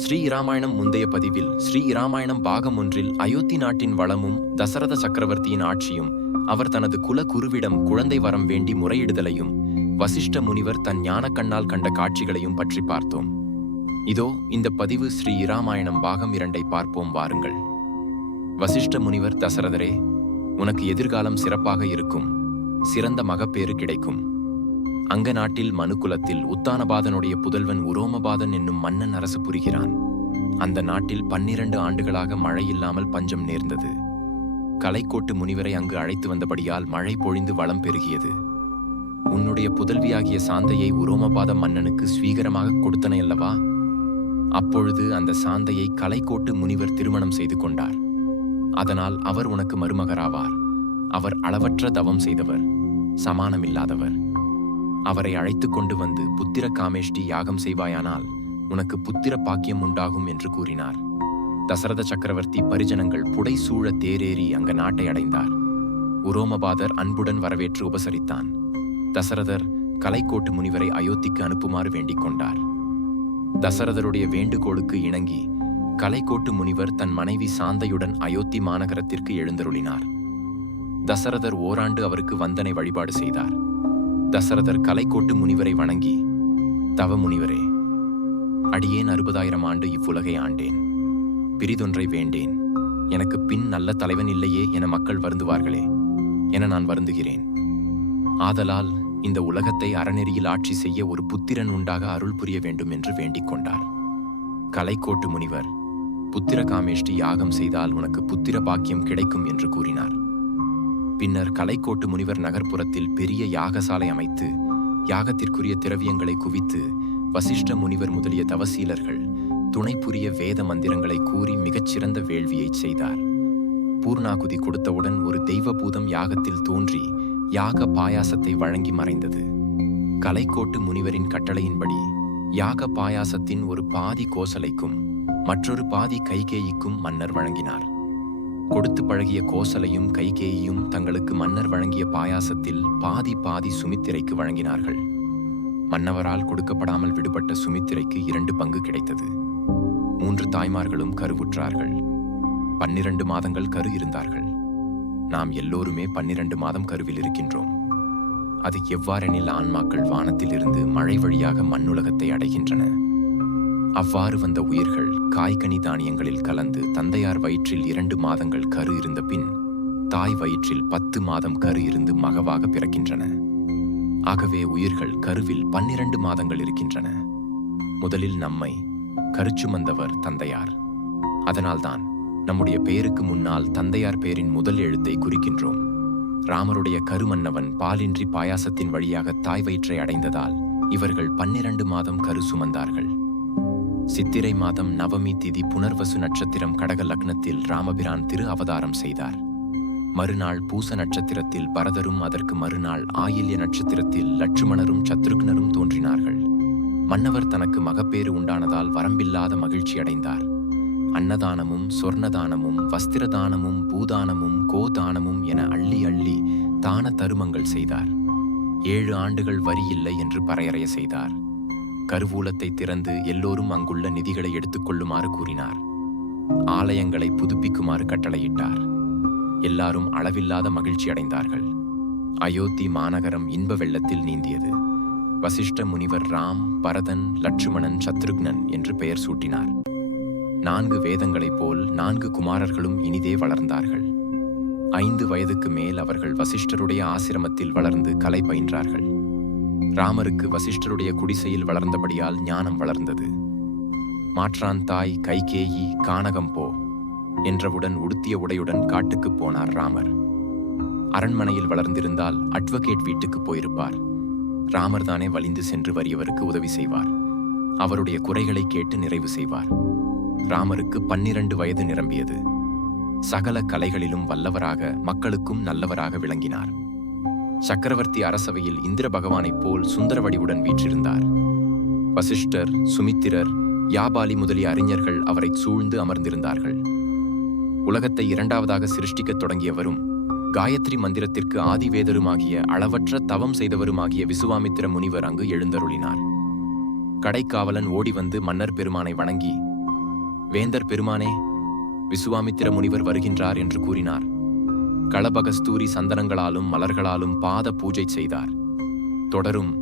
ஸ்ரீ இராமாயணம் முந்தைய பதிவில் ஸ்ரீ இராமாயணம் பாகம் ஒன்றில் அயோத்தி நாட்டின் வளமும் தசரத சக்கரவர்த்தியின் ஆட்சியும் அவர் தனது குல குருவிடம் குழந்தை வரம் வேண்டி முறையிடுதலையும் வசிஷ்ட முனிவர் தன் ஞான கண்ணால் கண்ட காட்சிகளையும் பற்றி பார்த்தோம். இதோ இந்த பதிவு ஸ்ரீ இராமாயணம் பாகம் 2 பார்ப்போம் வாருங்கள். வசிஷ்ட முனிவர், தசரதரே, உனக்கு எதிர்காலம் சிறப்பாக இருக்கும், சிறந்த மகப்பேறு கிடைக்கும். அங்க நாட்டில் மனுக்குலத்தில் உத்தானபாதனுடைய புதல்வன் உரோமபாதன் என்னும் மன்னன் அரசு புரிகிறான். அந்த நாட்டில் 12 ஆண்டுகளாக மழை இல்லாமல் பஞ்சம் நேர்ந்தது. கலைக்கோட்டு முனிவரை அங்கு அழைத்து வந்தபடியால் மழை பொழிந்து வளம் பெருகியது. உன்னுடைய புதல்வியாகிய சாந்தையை உரோமபாத மன்னனுக்கு ஸ்வீகரமாக கொடுத்தனையல்லவா? அப்பொழுது அந்த சாந்தையை கலைக்கோட்டு முனிவர் திருமணம் செய்து கொண்டார். அதனால் அவர் உனக்கு மருமகராவார். அவர் அளவற்ற தவம் செய்தவர், சமானமில்லாதவர். அவரை அழைத்து கொண்டு வந்து புத்திர காமேஷ்டி யாகம் செய்வாயானால் உனக்கு புத்திர பாக்கியம் உண்டாகும் என்று கூறினார். தசரத சக்கரவர்த்தி பரிஜனங்கள் புடை சூழ தேரேறி அங்க நாட்டை அடைந்தார். உரோமபாதர் அன்புடன் வரவேற்று உபசரித்தான். தசரதர் கலைக்கோட்டு முனிவரை அயோத்திக்கு அனுப்புமாறு வேண்டிக் கொண்டார். தசரதருடைய வேண்டுகோளுக்கு இணங்கி கலைக்கோட்டு முனிவர் தன் மனைவி சாந்தையுடன் அயோத்தி மாநகரத்திற்கு எழுந்தருளினார். தசரதர் ஓராண்டு அவருக்கு வந்தனை வழிபாடு செய்தார். தசரதர் கலைக்கோட்டு முனிவரை வணங்கி, தவ முனிவரே, அடியேன் 60,000 ஆண்டு இவ்வுலகை ஆண்டேன். பிரிதொன்றை வேண்டேன். எனக்கு பின் நல்ல தலைவன் இல்லையே என மக்கள் வருந்துவார்களே என நான் வருந்துகிறேன். ஆதலால் இந்த உலகத்தை அறநெறியில் ஆட்சி செய்ய ஒரு புத்திரன் உண்டாக அருள் புரிய வேண்டும் என்று வேண்டிக் கொண்டார். கலைக்கோட்டு முனிவர், புத்திர காமேஷ்டி யாகம் செய்தால் உனக்கு புத்திர பாக்கியம் கிடைக்கும் என்று கூறினார். பின்னர் கலைக்கோட்டு முனிவர் நகர்ப்புறத்தில் பெரிய யாகசாலை அமைத்து யாகத்திற்குரிய திரவியங்களை குவித்து வசிஷ்ட முனிவர் முதலிய தவசீலர்கள் துணை புரிய வேத மந்திரங்களை கூறி மிகச்சிறந்த வேள்வியை செய்தார். பூர்ணாகுதி கொடுத்தவுடன் ஒரு தெய்வ பூதம் யாகத்தில் தோன்றி யாக பாயாசத்தை வழங்கி மறைந்தது. கலைக்கோட்டு முனிவரின் கட்டளையின்படி யாக பாயாசத்தின் ஒரு பாதி கோசலைக்கும் மற்றொரு பாதி கைகேயிக்கும் மன்னர் வழங்கினார். கொடுத்து பழகிய கோசலையும் கைகேயியும் தங்களுக்கு மன்னர் வழங்கிய பாயாசத்தில் பாதி பாதி சுமித்திரைக்கு வழங்கினார்கள். மன்னவரால் கொடுக்கப்படாமல் விடுபட்ட சுமித்திரைக்கு 2 பங்கு கிடைத்தது. 3 தாய்மார்களும் கருவுற்றார்கள். 12 மாதங்கள் கரு இருந்தார்கள். நாம் எல்லோருமே 12 மாதம் கருவில் இருக்கின்றோம். அது எவ்வாறெனில் ஆன்மாக்கள் வானத்திலிருந்து மழை வழியாக மண்ணுலகத்தை அடைகின்றன. அவ்வாறு வந்த உயிர்கள் காய்கனி தானியங்களில் கலந்து தந்தையார் வயிற்றில் 2 மாதங்கள் கரு இருந்த பின் தாய் வயிற்றில் 10 மாதம் கரு இருந்து மகவாக பிறக்கின்றன. ஆகவே உயிர்கள் கருவில் 12 மாதங்கள் இருக்கின்றன. முதலில் நம்மை கருச்சுமந்தவர் தந்தையார். அதனால்தான் நம்முடைய பெயருக்கு முன்னால் தந்தையார் பெயரின் முதல் எழுத்தை குறிக்கின்றோம். ராமருடைய கருமன்னவன் பாலின்றி பாயாசத்தின் வழியாக தாய் வயிற்றை அடைந்ததால் இவர்கள் 12 மாதம் கரு சுமந்தார்கள். சித்திரை மாதம் நவமி திதி புனர்வசு நட்சத்திரம் கடக லக்னத்தில் ராமபிரான் திரு அவதாரம் செய்தார். மறுநாள் பூச நட்சத்திரத்தில் பரதரும் அதற்கு மறுநாள் ஆயில்ய நட்சத்திரத்தில் லட்சுமணரும் சத்ருக்னரும் தோன்றினார்கள். மன்னவர் தனக்கு மகப்பேறு உண்டானதால் வரம்பில்லாத மகிழ்ச்சி அடைந்தார். அன்னதானமும் சொர்ணதானமும் வஸ்திரதானமும் பூதானமும் கோதானமும் என அள்ளி அள்ளி தான தருமங்கள் செய்தார். 7 ஆண்டுகள் வரி இல்லை என்று பறையறைய செய்தார். கருவூலத்தை திறந்து எல்லோரும் அங்குள்ள நிதிகளை எடுத்துக்கொள்ளுமாறு கூறினார். ஆலயங்களை புதுப்பிக்குமாறு கட்டளையிட்டார். எல்லாரும் அளவில்லாத மகிழ்ச்சி அடைந்தார்கள். அயோத்தி மாநகரம் இன்ப வெள்ளத்தில் நீந்தியது. வசிஷ்ட முனிவர் ராம், பரதன், லட்சுமணன், சத்ருக்னன் என்று பெயர் சூட்டினார். 4 வேதங்களைப் போல் 4 குமாரர்களும் இனிதே வளர்ந்தார்கள். 5 வயதுக்கு மேல் அவர்கள் வசிஷ்டருடைய ஆசிரமத்தில் வளர்ந்து கலை பயின்றார்கள். ராமருக்கு வசிஷ்டருடைய குடிசையில் வளர்ந்தபடியால் ஞானம் வளர்ந்தது. மாற்றான் தாய் கைகேயி கானகம் போ என்றவுடன் உடுத்திய உடையுடன் காட்டுக்குப் போனார் ராமர். அரண்மனையில் வளர்ந்திருந்தால் அட்வொகேட் வீட்டுக்கு போயிருப்பார். ராமர் தானே வலிந்து சென்று வறியவருக்கு உதவி செய்வார். அவருடைய குறைகளை கேட்டு நிறைவு செய்வார். ராமருக்கு 12 வயது நிரம்பியது. சகல கலைகளிலும் வல்லவராக மக்களுக்கும் நல்லவராக விளங்கினார். சக்கரவர்த்தி அரசவையில் இந்திர பகவானைப் போல் சுந்தர வடிவுடன் வீற்றிருந்தார். வசிஷ்டர், சுமித்திரர், யாபாலி முதலிய அறிஞர்கள் அவரை சூழ்ந்து அமர்ந்திருந்தார்கள். உலகத்தை 2வதாக சிருஷ்டிக்கத் தொடங்கியவரும் காயத்ரி மந்திரத்திற்கு ஆதிவேதருமாகிய அளவற்ற தவம் செய்தவருமாகிய விசுவாமித்திர முனிவர் அங்கு எழுந்தருளினார். கடைக்காவலன் ஓடி வந்து மன்னர் பெருமானை வணங்கி, வேந்தர் பெருமானே, விசுவாமித்திர முனிவர் வருகின்றார் என்று கூறினார். களபகஸ்தூரி சந்தனங்களாலும் மலர்களாலும் பாத பூஜை செய்தார். தொடரும்